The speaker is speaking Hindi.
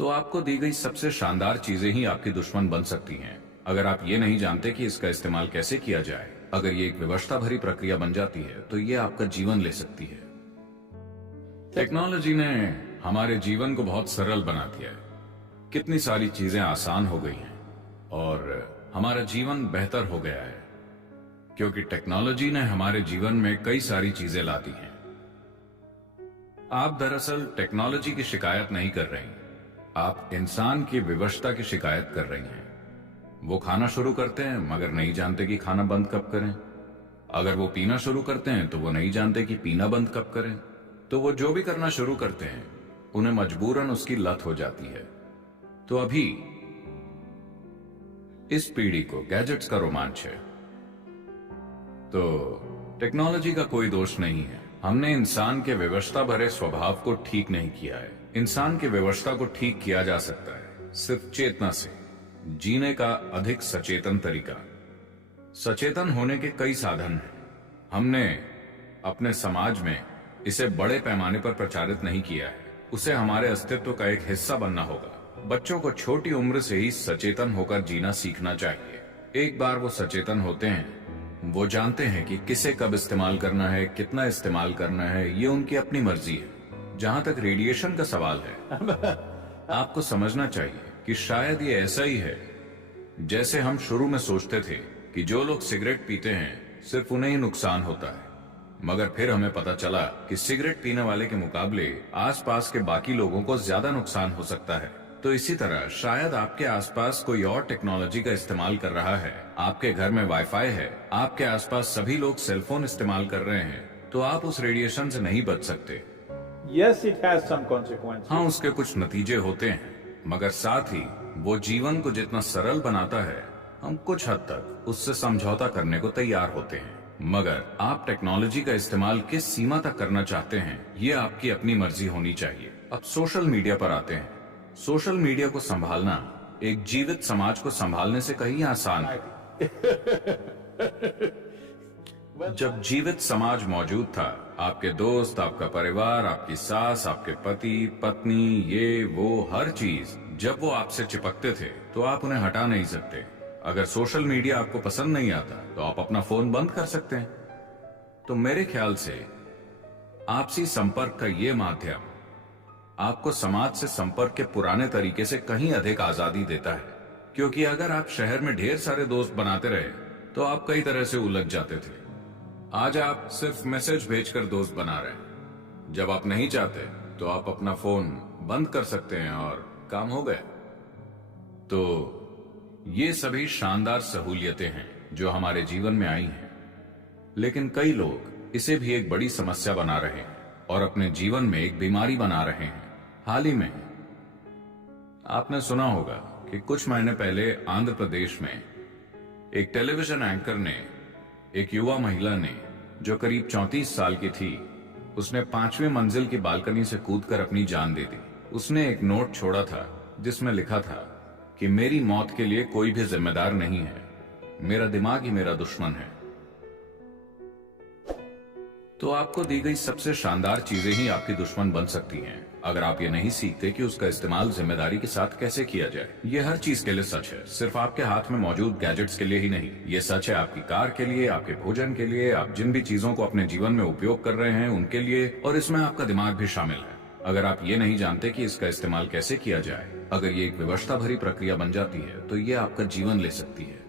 तो आपको दी गई सबसे शानदार चीजें ही आपकी दुश्मन बन सकती हैं अगर आप ये नहीं जानते कि इसका इस्तेमाल कैसे किया जाए। अगर ये एक विवशता भरी प्रक्रिया बन जाती है तो ये आपका जीवन ले सकती है। टेक्नोलॉजी ने हमारे जीवन को बहुत सरल बना दिया है। कितनी सारी चीजें आसान हो गई हैं और हमारा जीवन बेहतर हो गया है क्योंकि टेक्नोलॉजी ने हमारे जीवन में कई सारी चीजें ला दी हैं। आप दरअसल टेक्नोलॉजी की शिकायत नहीं कर रही, आप इंसान की विवशता की शिकायत कर रही हैं। वो खाना शुरू करते हैं मगर नहीं जानते कि खाना बंद कब करें। अगर वो पीना शुरू करते हैं तो वो नहीं जानते कि पीना बंद कब करें। तो वो जो भी करना शुरू करते हैं उन्हें मजबूरन उसकी लत हो जाती है। तो अभी इस पीढ़ी को गैजेट्स का रोमांच है। तो टेक्नोलॉजी का कोई दोष नहीं है। हमने इंसान के विवशता भरे स्वभाव को ठीक नहीं किया है। इंसान की विवशता को ठीक किया जा सकता है सिर्फ चेतना से, जीने का अधिक सचेतन तरीका। सचेतन होने के कई साधन हैं। हमने अपने समाज में इसे बड़े पैमाने पर प्रचारित नहीं किया है। उसे हमारे अस्तित्व का एक हिस्सा बनना होगा। बच्चों को छोटी उम्र से ही सचेतन होकर जीना सीखना चाहिए। एक बार वो सचेतन होते हैं, वो जानते हैं कि किसे कब इस्तेमाल करना है, कितना इस्तेमाल करना है, ये उनकी अपनी मर्जी है। जहां तक रेडिएशन का सवाल है, आपको समझना चाहिए कि शायद ये ऐसा ही है जैसे हम शुरू में सोचते थे कि जो लोग सिगरेट पीते हैं सिर्फ उन्हें ही नुकसान होता है, मगर फिर हमें पता चला कि सिगरेट पीने वाले के मुकाबले आसपास के बाकी लोगों को ज्यादा नुकसान हो सकता है। तो इसी तरह शायद आपके आसपास कोई और टेक्नोलॉजी का इस्तेमाल कर रहा है। आपके घर में वाईफाई है, आपके आसपास सभी लोग सेलफोन इस्तेमाल कर रहे हैं, तो आप उस रेडिएशन से नहीं बच सकते। Yes, it has some consequences. हाँ, उसके कुछ नतीजे होते हैं, मगर साथ ही वो जीवन को जितना सरल बनाता है, हम कुछ हद तक उससे समझौता करने को तैयार होते हैं। मगर आप टेक्नोलॉजी का इस्तेमाल किस सीमा तक करना चाहते हैं, ये आपकी अपनी मर्जी होनी चाहिए। अब सोशल मीडिया पर आते हैं। सोशल मीडिया को संभालना एक जीवित समाज को संभालने से कहीं आसान है। जब जीवित समाज मौजूद था, आपके दोस्त, आपका परिवार, आपकी सास, आपके पति, पत्नी, ये वो हर चीज जब वो आपसे चिपकते थे तो आप उन्हें हटा नहीं सकते। अगर सोशल मीडिया आपको पसंद नहीं आता तो आप अपना फोन बंद कर सकते हैं। तो मेरे ख्याल से आपसी संपर्क का ये माध्यम आपको समाज से संपर्क के पुराने तरीके से कहीं अधिक आजादी देता है, क्योंकि अगर आप शहर में ढेर सारे दोस्त बनाते रहे तो आप कई तरह से उलझ जाते थे। आज आप सिर्फ मैसेज भेजकर दोस्त बना रहे हैं। जब आप नहीं चाहते तो आप अपना फोन बंद कर सकते हैं और काम हो गया। तो ये सभी शानदार सहूलियतें हैं जो हमारे जीवन में आई हैं, लेकिन कई लोग इसे भी एक बड़ी समस्या बना रहे हैं और अपने जीवन में एक बीमारी बना रहे हैं। हाल ही में आपने सुना होगा कि कुछ महीने पहले आंध्र प्रदेश में एक टेलीविजन एंकर ने, एक युवा महिला ने जो करीब 34 साल की थी, उसने 5वीं मंजिल की बालकनी से कूदकर अपनी जान दे दी। उसने एक नोट छोड़ा था जिसमें लिखा था कि मेरी मौत के लिए कोई भी जिम्मेदार नहीं है, मेरा दिमाग ही मेरा दुश्मन है। तो आपको दी गई सबसे शानदार चीजें ही आपकी दुश्मन बन सकती हैं अगर आप ये नहीं सीखते कि उसका इस्तेमाल जिम्मेदारी के साथ कैसे किया जाए। ये हर चीज के लिए सच है, सिर्फ आपके हाथ में मौजूद गैजेट्स के लिए ही नहीं। ये सच है आपकी कार के लिए, आपके भोजन के लिए, आप जिन भी चीजों को अपने जीवन में उपयोग कर रहे हैं उनके लिए, और इसमें आपका दिमाग भी शामिल है। अगर आप ये नहीं जानते कि इसका इस्तेमाल कैसे किया जाए, अगर ये एक विवशता भरी प्रक्रिया बन जाती है तो ये आपका जीवन ले सकती है।